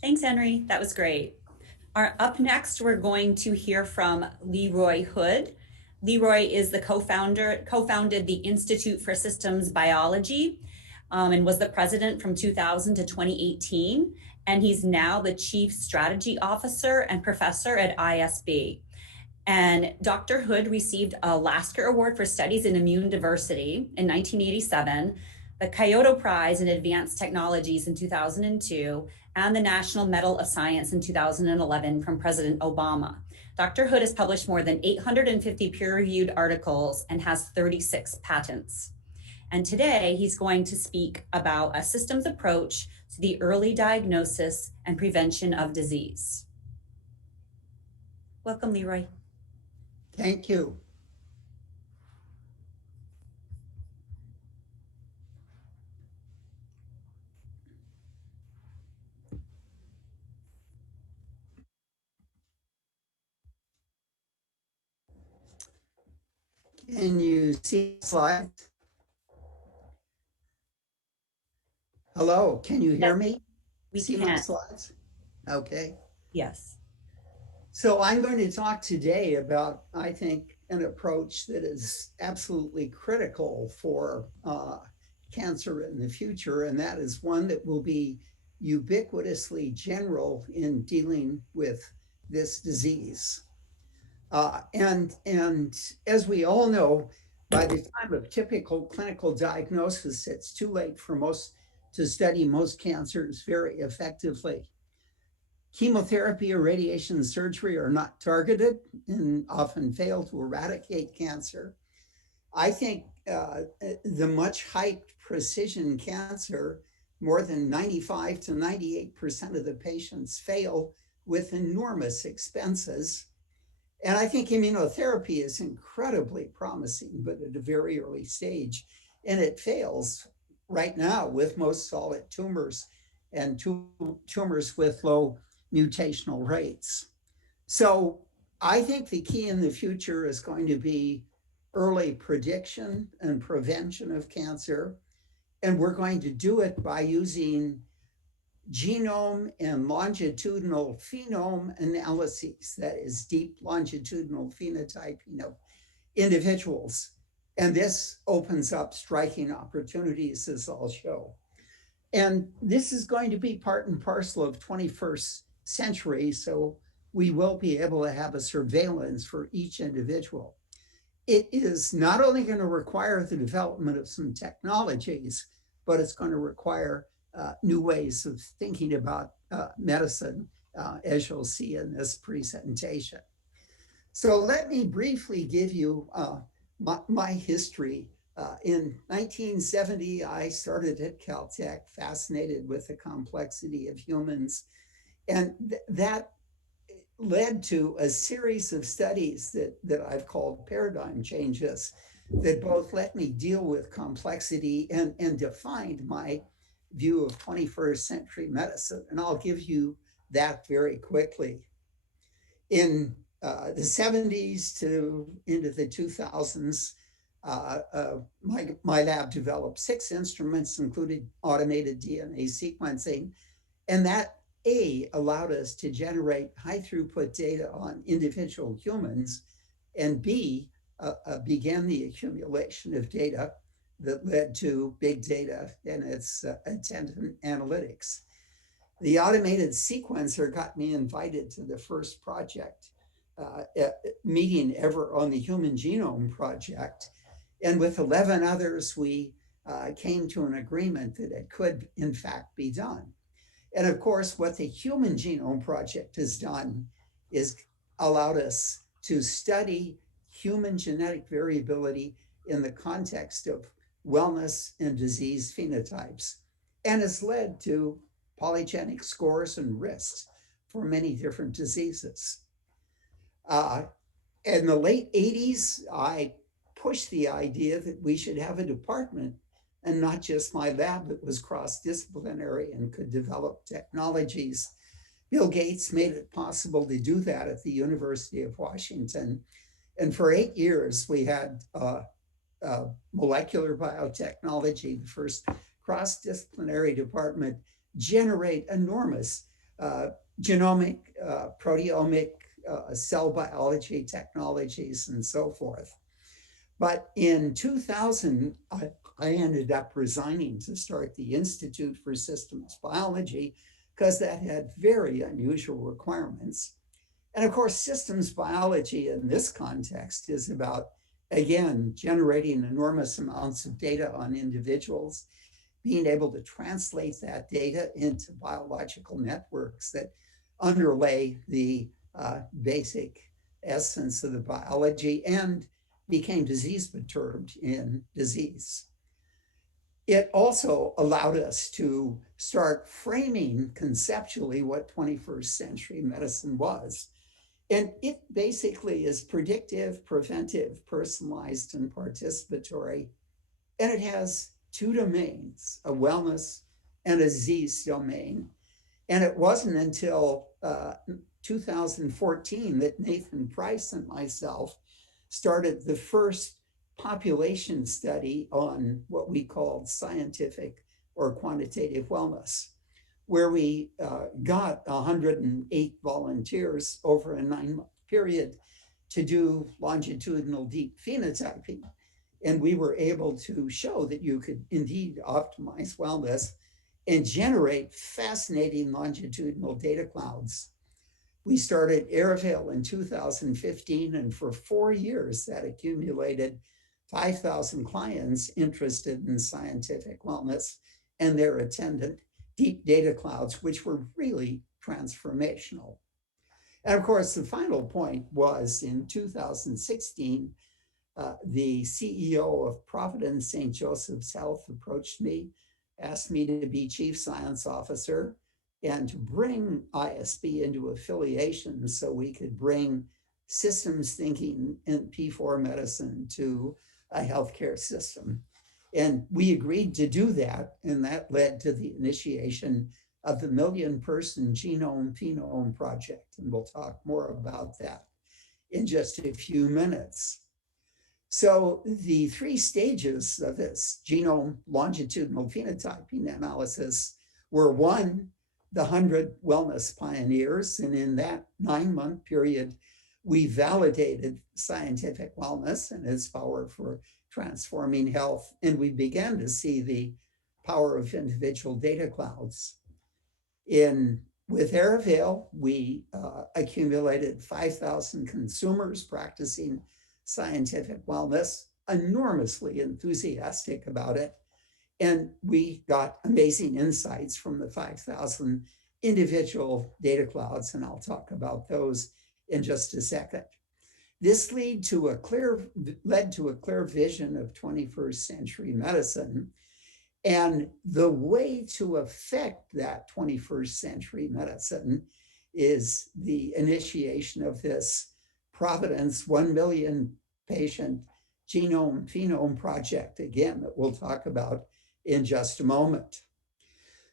Thanks, Henry. That was great. Up next, we're going to hear from Leroy Hood. Leroy is the co-founded the Institute for Systems Biology, and was the president from 2000 to 2018. And he's now the chief strategy officer and professor at ISB. And Dr. Hood received a Lasker Award for Studies in Immune Diversity in 1987, the Kyoto Prize in Advanced Technologies in 2002, and the National Medal of Science in 2011 from President Obama. Dr. Hood has published more than 850 peer-reviewed articles and has 36 patents. And today he's going to speak about a systems approach to the early diagnosis and prevention of disease. Welcome, Leroy. Thank you. Can you see slides? Hello, can you hear me? We See can. my slides? Okay. Yes. So I'm going to talk today about, I think, an approach that is absolutely critical for cancer in the future, and that is one that will be ubiquitously general in dealing with this disease. And as we all know, by the time of typical clinical diagnosis, it's too late for most to study most cancers very effectively. Chemotherapy or radiation surgery are not targeted and often fail to eradicate cancer. I think the much hyped precision cancer, more than 95 to 98% of the patients fail with enormous expenses. And I think immunotherapy is incredibly promising, but at a very early stage. And it fails right now with most solid tumors and tumors with low mutational rates. So I think the key in the future is going to be early prediction and prevention of cancer. And we're going to do it by using genome and longitudinal phenome analyses, that is deep longitudinal phenotyping of individuals. And this opens up striking opportunities, as I'll show. And this is going to be part and parcel of 21st century, so we will be able to have a surveillance for each individual. It is not only going to require the development of some technologies, but it's going to require new ways of thinking about medicine, as you'll see in this presentation. So let me briefly give you my history. In 1970, I started at Caltech, fascinated with the complexity of humans. And that led to a series of studies that I've called paradigm changes that both let me deal with complexity and defined my view of 21st century medicine. And I'll give you that very quickly. In the 70s to into the 2000s, my lab developed 6 instruments, including automated DNA sequencing. And that allowed us to generate high throughput data on individual humans, and B, began the accumulation of data that led to big data and its attendant analytics. The automated sequencer got me invited to the first project meeting ever on the Human Genome Project. And with 11 others, we came to an agreement that it could, in fact, be done. And of course, what the Human Genome Project has done is allowed us to study human genetic variability in the context of wellness and disease phenotypes, and has led to polygenic scores and risks for many different diseases. In the late 80s, I pushed the idea that we should have a department and not just my lab that was cross-disciplinary and could develop technologies. Bill Gates made it possible to do that at the University of Washington. And for 8 years, we had molecular biotechnology, the first cross-disciplinary department, generate enormous genomic, proteomic, cell biology technologies, and so forth. But in 2000, I ended up resigning to start the Institute for Systems Biology because that had very unusual requirements. And of course, systems biology in this context is about, again, generating enormous amounts of data on individuals, being able to translate that data into biological networks that underlay the basic essence of the biology and became disease perturbed in disease. It also allowed us to start framing conceptually what 21st century medicine was. And it basically is predictive, preventive, personalized, and participatory. And it has two domains, a wellness and a disease domain. And it wasn't until 2014 that Nathan Price and myself started the first population study on what we called scientific or quantitative wellness, where we got 108 volunteers over a 9-month period to do longitudinal deep phenotyping. And we were able to show that you could indeed optimize wellness and generate fascinating longitudinal data clouds. We started Airvale in 2015, and for 4 years that accumulated 5,000 clients interested in scientific wellness and their attendant deep data clouds, which were really transformational. And of course, the final point was in 2016, the CEO of Providence St. Joseph's Health approached me, asked me to be chief science officer and to bring ISB into affiliation so we could bring systems thinking in P4 medicine to a healthcare system. And we agreed to do that, and that led to the initiation of the million-person Genome Phenome Project, and we'll talk more about that in just a few minutes. So the 3 stages of this genome longitudinal phenotyping analysis were: 1, the 100 wellness pioneers, and in that 9-month period, we validated scientific wellness and its power for transforming health, and we began to see the power of individual data clouds. With Airvale, we accumulated 5,000 consumers practicing scientific wellness, enormously enthusiastic about it, and we got amazing insights from the 5,000 individual data clouds, and I'll talk about those in just a second. This led to a clear vision of 21st century medicine. And the way to affect that 21st century medicine is the initiation of this Providence 1 million patient Genome Phenome Project, again, that we'll talk about in just a moment.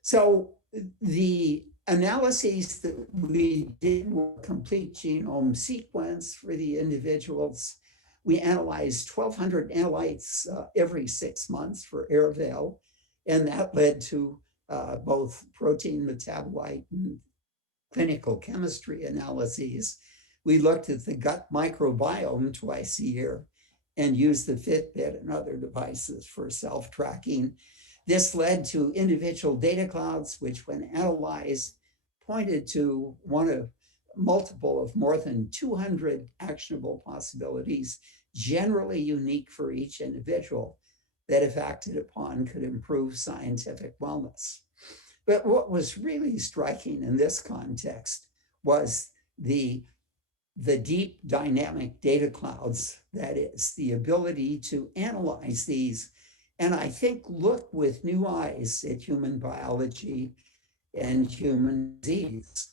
So the analyses that we did were complete genome sequence for the individuals. We analyzed 1,200 analytes every 6 months for Airvale, and that led to both protein metabolite and clinical chemistry analyses. We looked at the gut microbiome twice a year and used the Fitbit and other devices for self-tracking. This led to individual data clouds, which when analyzed, pointed to multiple of more than 200 actionable possibilities, generally unique for each individual, that if acted upon could improve scientific wellness. But what was really striking in this context was the deep dynamic data clouds, that is, the ability to analyze these, and I think look with new eyes at human biology and human disease.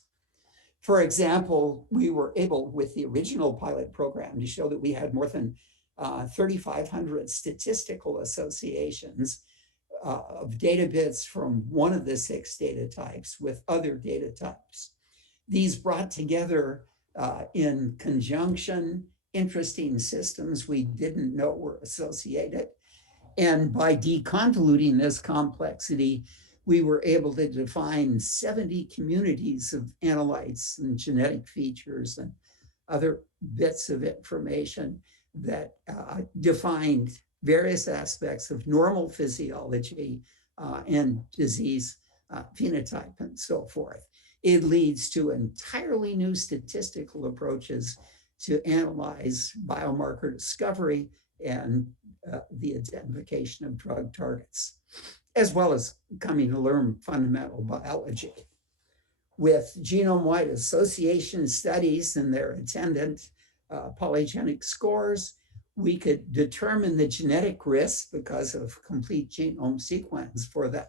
For example, we were able, with the original pilot program, to show that we had more than 3,500 statistical associations of data bits from one of the 6 data types with other data types. These brought together in conjunction interesting systems we didn't know were associated. And by deconvoluting this complexity, we were able to define 70 communities of analytes and genetic features and other bits of information that defined various aspects of normal physiology and disease phenotype and so forth. It leads to entirely new statistical approaches to analyze biomarker discovery and the identification of drug targets, as well as coming to learn fundamental biology. With genome-wide association studies and their attendant polygenic scores, we could determine the genetic risk because of complete genome sequence for the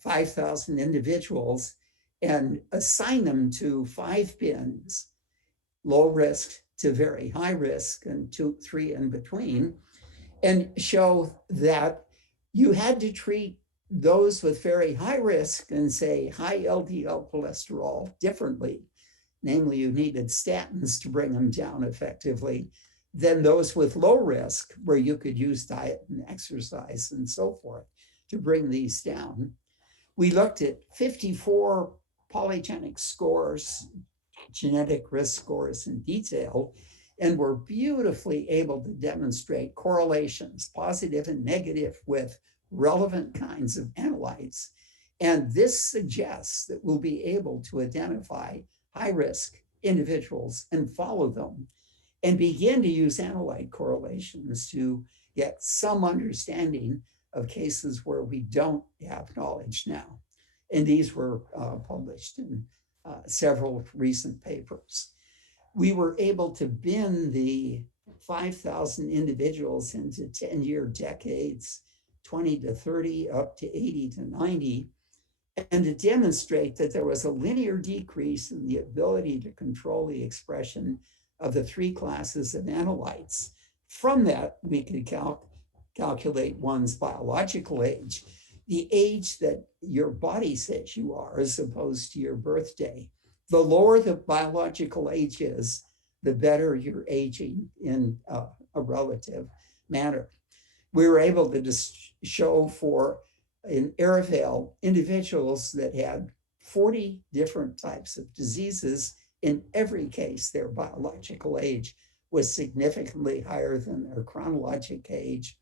5,000 individuals and assign them to 5 bins, low risk to very high risk and 2, 3 in between, and show that you had to treat those with very high risk and say high LDL cholesterol differently. Namely, you needed statins to bring them down effectively than those with low risk, where you could use diet and exercise and so forth to bring these down. We looked at 54 polygenic scores, genetic risk scores in detail, and were beautifully able to demonstrate correlations, positive and negative, with relevant kinds of analytes. And this suggests that we'll be able to identify high-risk individuals and follow them and begin to use analyte correlations to get some understanding of cases where we don't have knowledge now. And these were published in several recent papers. We were able to bin the 5,000 individuals into 10-year decades, 20 to 30, up to 80 to 90, and to demonstrate that there was a linear decrease in the ability to control the expression of the 3 classes of analytes. From that, we could calculate one's biological age, the age that your body says you are, as opposed to your birthday. The lower the biological age is, the better you're aging in a relative manner. We were able to show for, in Airvale, individuals that had 40 different types of diseases. In every case, their biological age was significantly higher than their chronologic age.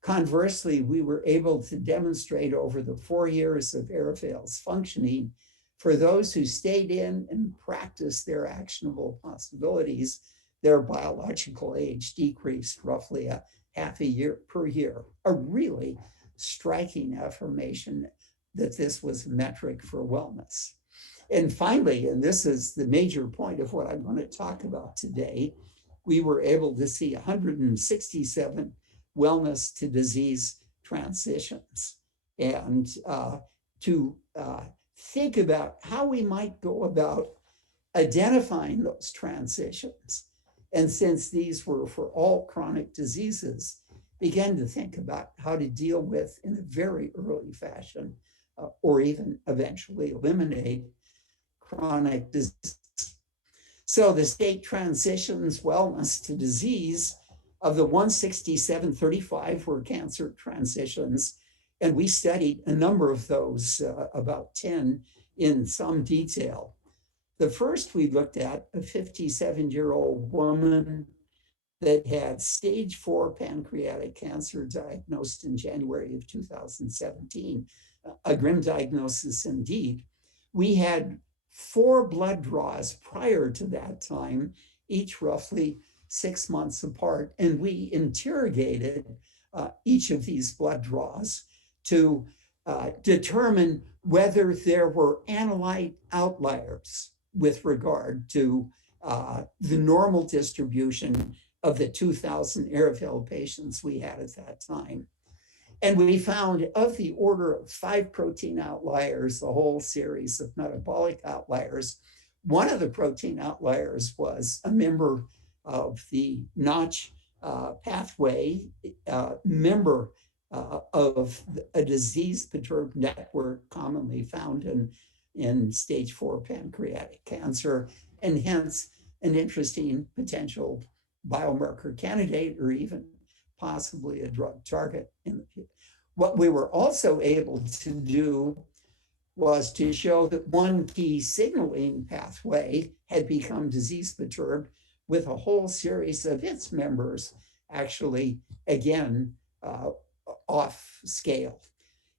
Conversely, we were able to demonstrate over the 4 years of Airvale's functioning, for those who stayed in and practiced their actionable possibilities, their biological age decreased roughly a half a year per year. A really striking affirmation that this was a metric for wellness. And finally, and this is the major point of what I'm going to talk about today, we were able to see 167 wellness to disease transitions, and to think about how we might go about identifying those transitions. And since these were for all chronic diseases, began to think about how to deal with, in a very early fashion, or even eventually eliminate chronic disease. So the state transitions wellness to disease of the 167, 35 were cancer transitions. And we studied a number of those, about 10 in some detail. The first we looked at, a 57-year-old woman that had stage 4 pancreatic cancer diagnosed in January of 2017, a grim diagnosis indeed. We had 4 blood draws prior to that time, each roughly 6 months apart, and we interrogated each of these blood draws to determine whether there were analyte outliers with regard to the normal distribution of the 2,000 Airvale patients we had at that time. And we found, of the order of 5 protein outliers, a whole series of metabolic outliers. One of the protein outliers was a member of the Notch pathway, member of a disease-perturbed network commonly found in stage 4 pancreatic cancer, and hence an interesting potential biomarker candidate, or even possibly a drug target in the future. What we were also able to do was to show that one key signaling pathway had become disease perturbed, with a whole series of its members actually, again, uh, off scale.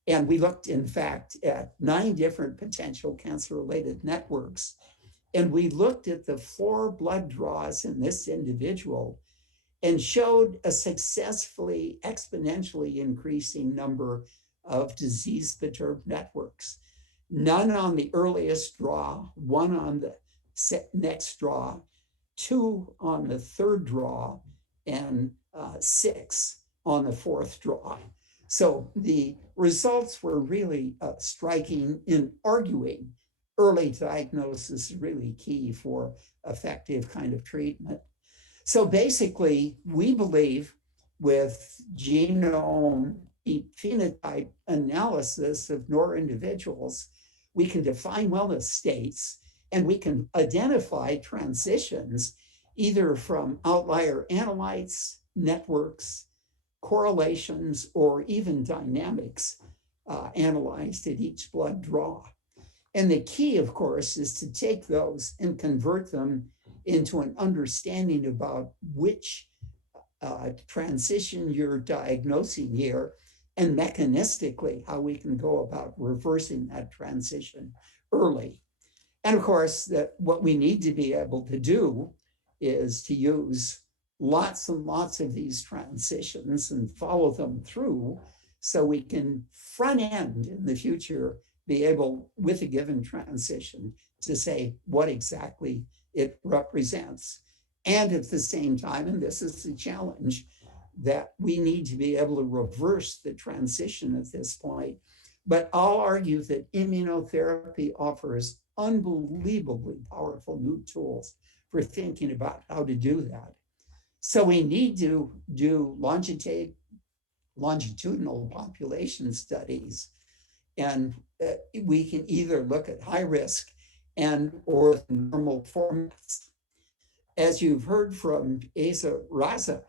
And we looked, in fact, at 9 different potential cancer-related networks. And we looked at the 4 blood draws in this individual and showed a successfully exponentially increasing number of disease-perturbed networks. None on the earliest draw, 1 on the next draw, 2 on the third draw, and 6 on the fourth draw. So the results were really striking in arguing early diagnosis is really key for effective kind of treatment. So basically, we believe with genome phenotype analysis of NOR individuals, we can define wellness states and we can identify transitions either from outlier analytes, networks, correlations, or even dynamics analyzed at each blood draw. And the key, of course, is to take those and convert them into an understanding about which transition you're diagnosing here, and mechanistically how we can go about reversing that transition early. And of course, what we need to be able to do is to use lots and lots of these transitions and follow them through so we can front end in the future be able, with a given transition, to say what exactly it represents. And at the same time, and this is the challenge, that we need to be able to reverse the transition at this point. But I'll argue that immunotherapy offers unbelievably powerful new tools for thinking about how to do that. So we need to do longitudinal population studies, and we can either look at high risk and or normal formats. As you've heard from Asa Raza,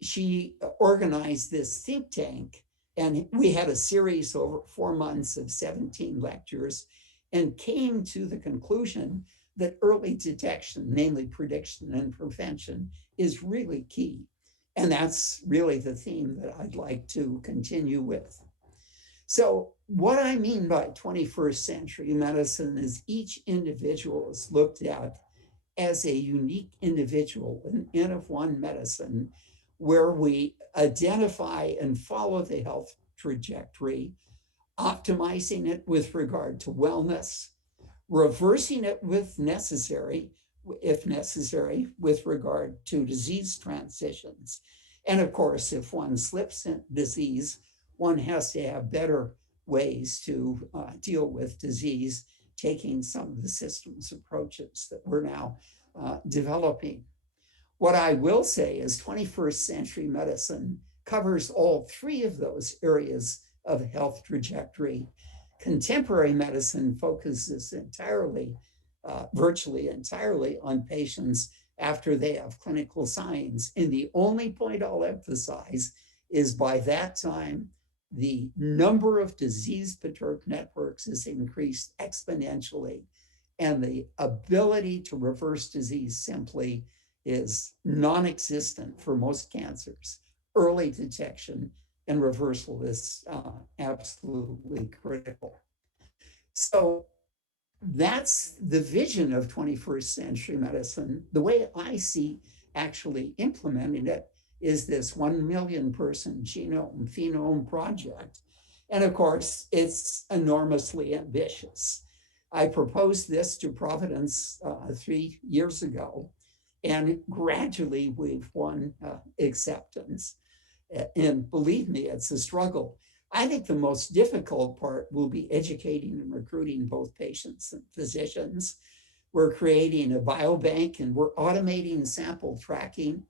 she organized this think tank, and we had a series over 4 months of 17 lectures, and came to the conclusion that early detection, namely prediction and prevention, is really key. And that's really the theme that I'd like to continue with. So what I mean by 21st century medicine is each individual is looked at as a unique individual, an N of one medicine, where we identify and follow the health trajectory, optimizing it with regard to wellness, reversing it if necessary, with regard to disease transitions. And of course, if one slips in disease, one has to have better ways to deal with disease, taking some of the systems approaches that we're now developing. What I will say is 21st century medicine covers all 3 of those areas of health trajectory. Contemporary medicine focuses entirely, virtually entirely, on patients after they have clinical signs. And the only point I'll emphasize is by that time, the number of disease-perturbed networks is increased exponentially, and the ability to reverse disease simply is non-existent for most cancers. Early detection and reversal is absolutely critical. So that's the vision of 21st century medicine. The way I see actually implementing it is this 1 million person genome phenome project. And of course, it's enormously ambitious. I proposed this to Providence 3 years ago, and gradually we've won acceptance. And believe me, it's a struggle. I think the most difficult part will be educating and recruiting both patients and physicians. We're creating a biobank and we're automating sample tracking,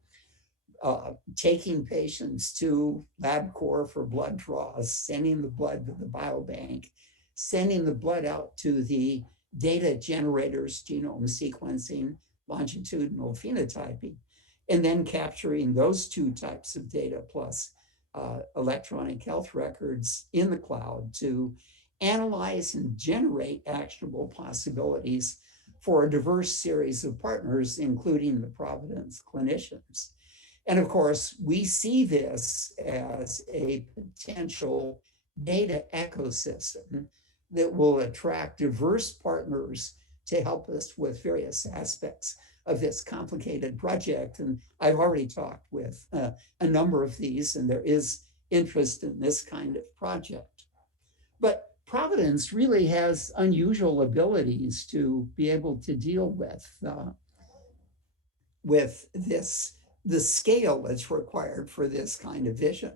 taking patients to LabCorp for blood draws, sending the blood to the biobank, sending the blood out to the data generators, genome sequencing, longitudinal phenotyping, and then capturing those 2 types of data plus electronic health records in the cloud to analyze and generate actionable possibilities for a diverse series of partners, including the Providence clinicians. And of course, we see this as a potential data ecosystem that will attract diverse partners to help us with various aspects of this complicated project. And I've already talked with a number of these, and there is interest in this kind of project. But Providence really has unusual abilities to be able to deal with this, the scale that's required for this kind of vision.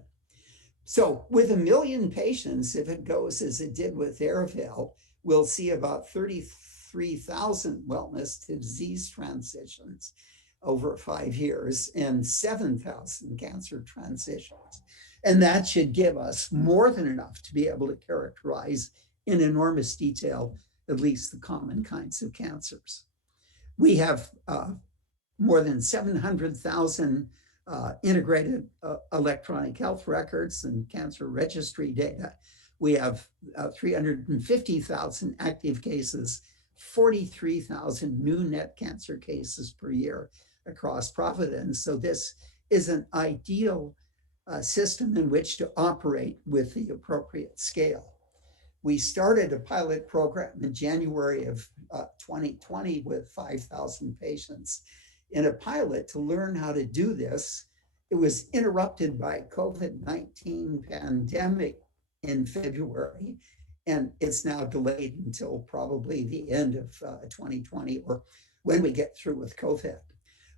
So with 1 million patients, if it goes as it did with Airvale, we'll see about 33,000 wellness to disease transitions over 5 years and 7,000 cancer transitions. And that should give us more than enough to be able to characterize in enormous detail at least the common kinds of cancers. We have more than 700,000 integrated electronic health records and cancer registry data. We have 350,000 active cases, 43,000 new net cancer cases per year across Providence. So this is an ideal system in which to operate with the appropriate scale. We started a pilot program in January of 2020 with 5,000 patients in a pilot to learn how to do this. It was interrupted by COVID-19 pandemic in February, and it's now delayed until probably the end of 2020 or when we get through with COVID.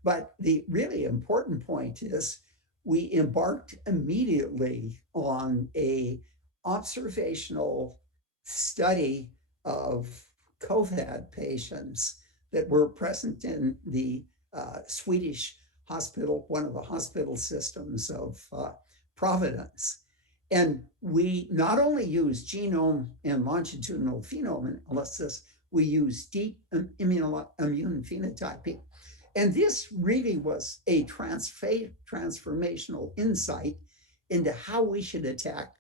But the really important point is we embarked immediately on a observational study of COVID patients that were present in the Swedish hospital, one of the hospital systems of Providence. And we not only use genome and longitudinal phenome analysis, we use deep immune phenotyping. And this really was a transformational insight into how we should attack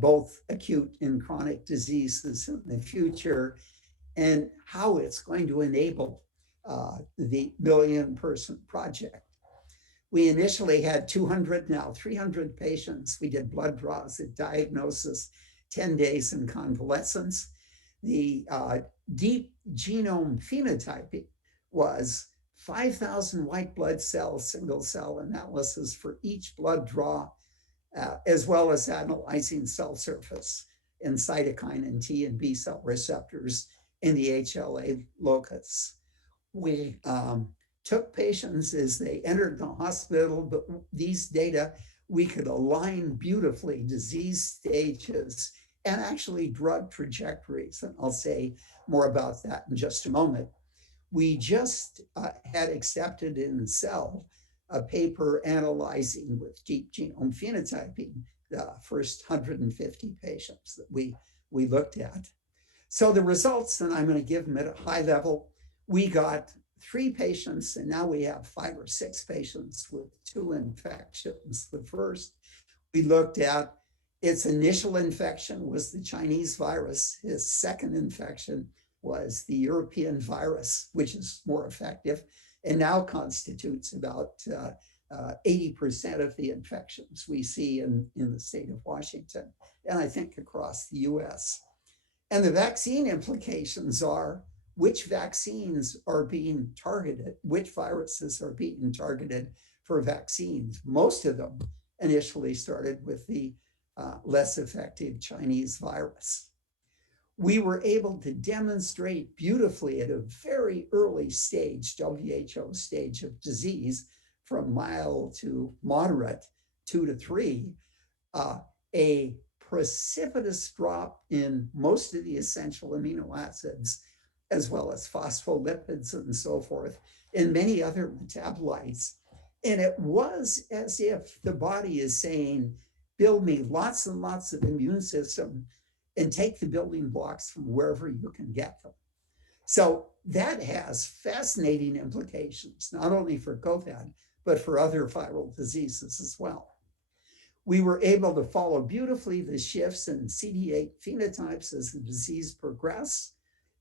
both acute and chronic diseases in the future, and how it's going to enable the 1 million person project. We initially had 200, now 300 patients. We did blood draws at diagnosis, 10 days in convalescence. The deep genome phenotyping was 5,000 white blood cells, single cell analysis for each blood draw, as well as analyzing cell surface and cytokine and T and B cell receptors in the HLA locus. We took patients as they entered the hospital, but these data, we could align beautifully disease stages and actually drug trajectories. And I'll say more about that in just a moment. We just had accepted in Cell a paper analyzing with deep genome phenotyping the first 150 patients that we looked at. So the results, and I'm going to give them at a high level, we got 3 patients, and now we have 5 or 6 patients with 2 infections. The first we looked at, its initial infection was the Chinese virus. His second infection was the European virus, which is more effective and now constitutes about 80% of the infections we see in the state of Washington, and I think across the US. And the vaccine implications are which vaccines are being targeted, which viruses are being targeted for vaccines. Most of them initially started with the less effective Chinese virus. We were able to demonstrate beautifully at a very early stage, WHO stage of disease, from mild to moderate, 2 to 3, a precipitous drop in most of the essential amino acids, as well as phospholipids and so forth, and many other metabolites. And it was as if the body is saying, build me lots and lots of immune system and take the building blocks from wherever you can get them. So that has fascinating implications, not only for COVID, but for other viral diseases as well. We were able to follow beautifully the shifts in CD8 phenotypes as the disease progressed,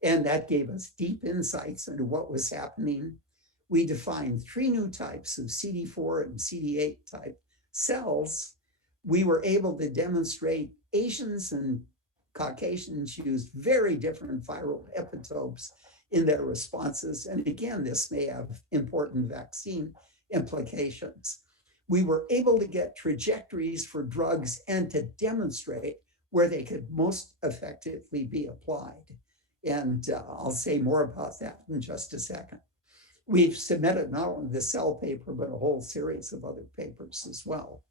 and that gave us deep insights into what was happening. We defined 3 new types of CD4 and CD8 type cells. We were able to demonstrate Asians and Caucasians used very different viral epitopes in their responses. And again, this may have important vaccine implications. We were able to get trajectories for drugs and to demonstrate where they could most effectively be applied. And I'll say more about that in just a second. We've submitted not only the Cell paper, but a whole series of other papers as well.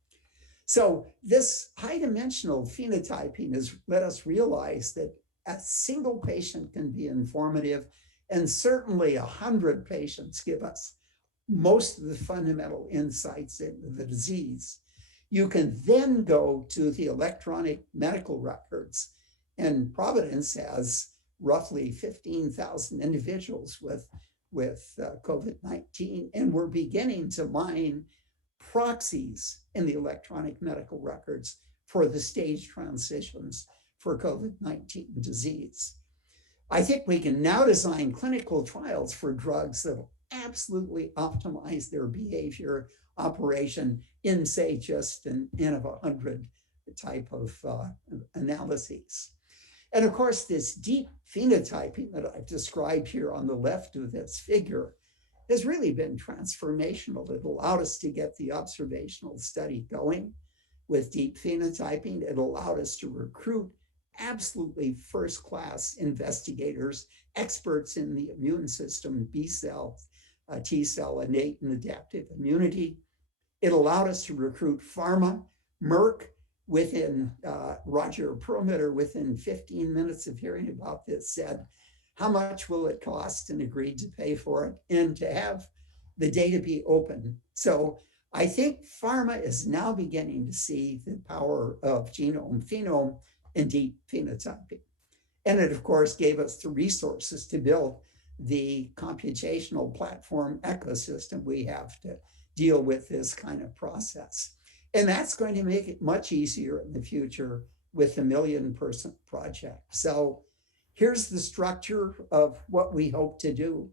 So this high dimensional phenotyping has let us realize that a single patient can be informative, and certainly 100 patients give us most of the fundamental insights into the disease. You can then go to the electronic medical records, and Providence has roughly 15,000 individuals with COVID-19, and we're beginning to mine proxies in the electronic medical records for the stage transitions for COVID-19 disease. I think we can now design clinical trials for drugs that will absolutely optimize their behavior operation in, say, just an N of 100 type of analyses. And of course, this deep phenotyping that I've described here on the left of this figure has really been transformational. It allowed us to get the observational study going with deep phenotyping. It allowed us to recruit absolutely first-class investigators, experts in the immune system, B cell, T cell, innate and adaptive immunity. It allowed us to recruit pharma. Merck, within Roger Perlmutter, within 15 minutes of hearing about this, said, how much will it cost, and agreed to pay for it, and to have the data be open. So I think pharma is now beginning to see the power of genome, phenome, and deep phenotyping. And it, of course, gave us the resources to build the computational platform ecosystem we have to deal with this kind of process. And that's going to make it much easier in the future with the 1 million person project. So here's the structure of what we hope to do.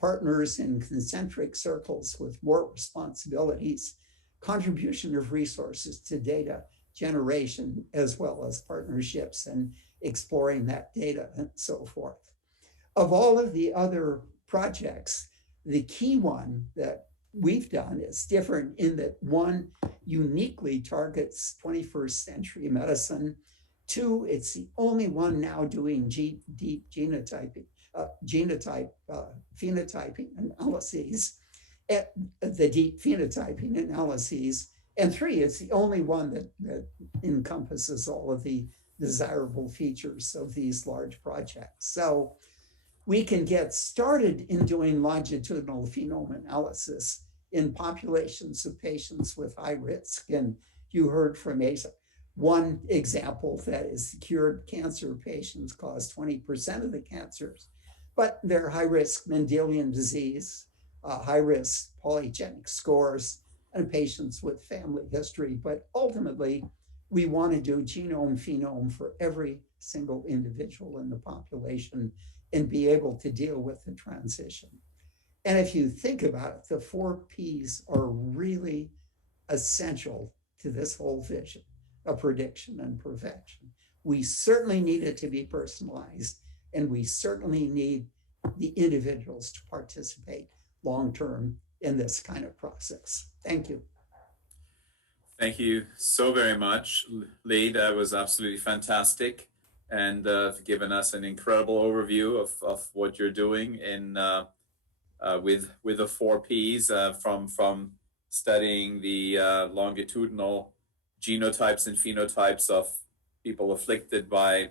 Partners in concentric circles with more responsibilities, contribution of resources to data generation, as well as partnerships and exploring that data and so forth. Of all of the other projects, the key one that we've done is different in that, one, uniquely targets 21st century medicine. Two, it's the only one now doing deep genotyping, phenotyping analyses, the deep phenotyping analyses. And three, it's the only one that encompasses all of the desirable features of these large projects. So we can get started in doing longitudinal phenome analysis in populations of patients with high risk. And you heard from Asa. One example that is cured cancer patients cause 20% of the cancers, but they're high-risk Mendelian disease, high-risk polygenic scores, and patients with family history. But ultimately, we want to do genome phenome for every single individual in the population and be able to deal with the transition. And if you think about it, the 4 Ps are really essential to this whole vision of prediction and perfection. We certainly need it to be personalized, and we certainly need the individuals to participate long-term in this kind of process. Thank you. Thank you so very much, Lee. That was absolutely fantastic, and given us an incredible overview of what you're doing in with the 4 Ps, from studying the longitudinal genotypes and phenotypes of people afflicted by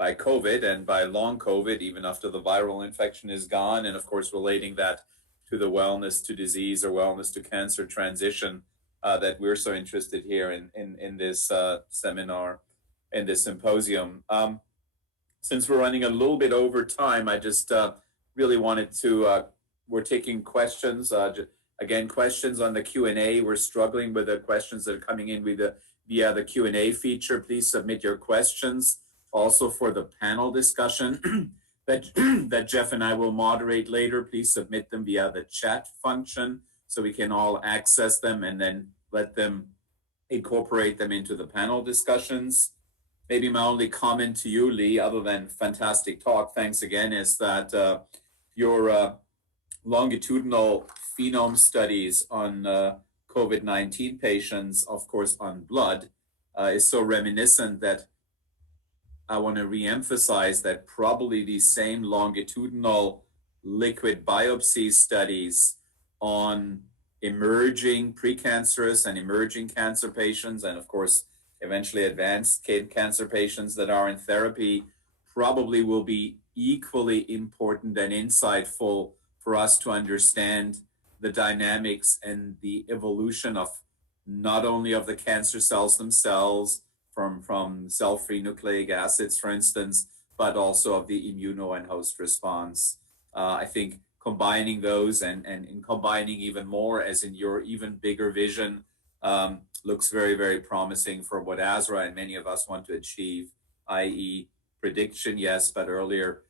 COVID and by long COVID, even after the viral infection is gone, and of course relating that to the wellness to disease or wellness to cancer transition that we're so interested here in this seminar, in this symposium. Since we're running a little bit over time, I just really wanted to, we're taking questions. Again, questions on the Q&A. We're struggling with the questions that are coming in via the Q&A feature. Please submit your questions. Also for the panel discussion that Jeff and I will moderate later, please submit them via the chat function so we can all access them and then let them incorporate them into the panel discussions. Maybe my only comment to you, Lee, other than fantastic talk, thanks again, is that your longitudinal phenome studies on COVID-19 patients, of course, on blood, is so reminiscent that I want to reemphasize that probably these same longitudinal liquid biopsy studies on emerging precancerous and emerging cancer patients, and of course, eventually advanced cancer patients that are in therapy, probably will be equally important and insightful for us to understand the dynamics and the evolution of not only of the cancer cells themselves from cell-free nucleic acids, for instance, but also of the immuno and host response. I think combining those and combining even more, as in your even bigger vision, looks very, very promising for what Azra and many of us want to achieve, i.e. prediction, yes, but earlier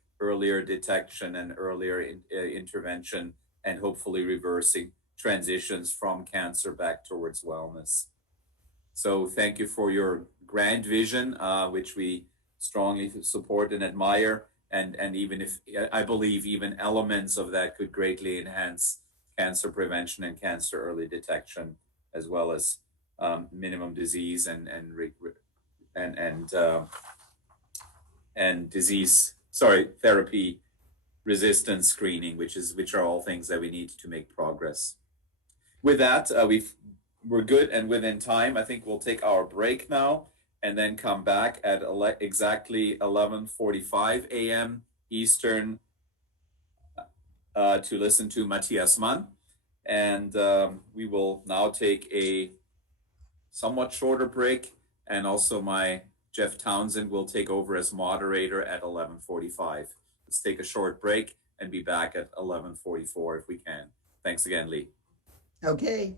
detection and earlier intervention, and hopefully reversing transitions from cancer back towards wellness. So thank you for your grand vision, which we strongly support and admire. And even if, I believe even elements of that could greatly enhance cancer prevention and cancer early detection, as well as minimum disease and therapy resistance screening, which are all things that we need to make progress. With that, we're good and within time. I think we'll take our break now and then come back at exactly 11:45 a.m. Eastern to listen to Matthias Mann. And we will now take a somewhat shorter break, and also my Jeff Townsend will take over as moderator at 11:45. Let's take a short break and be back at 11:44 if we can. Thanks again, Lee. Okay.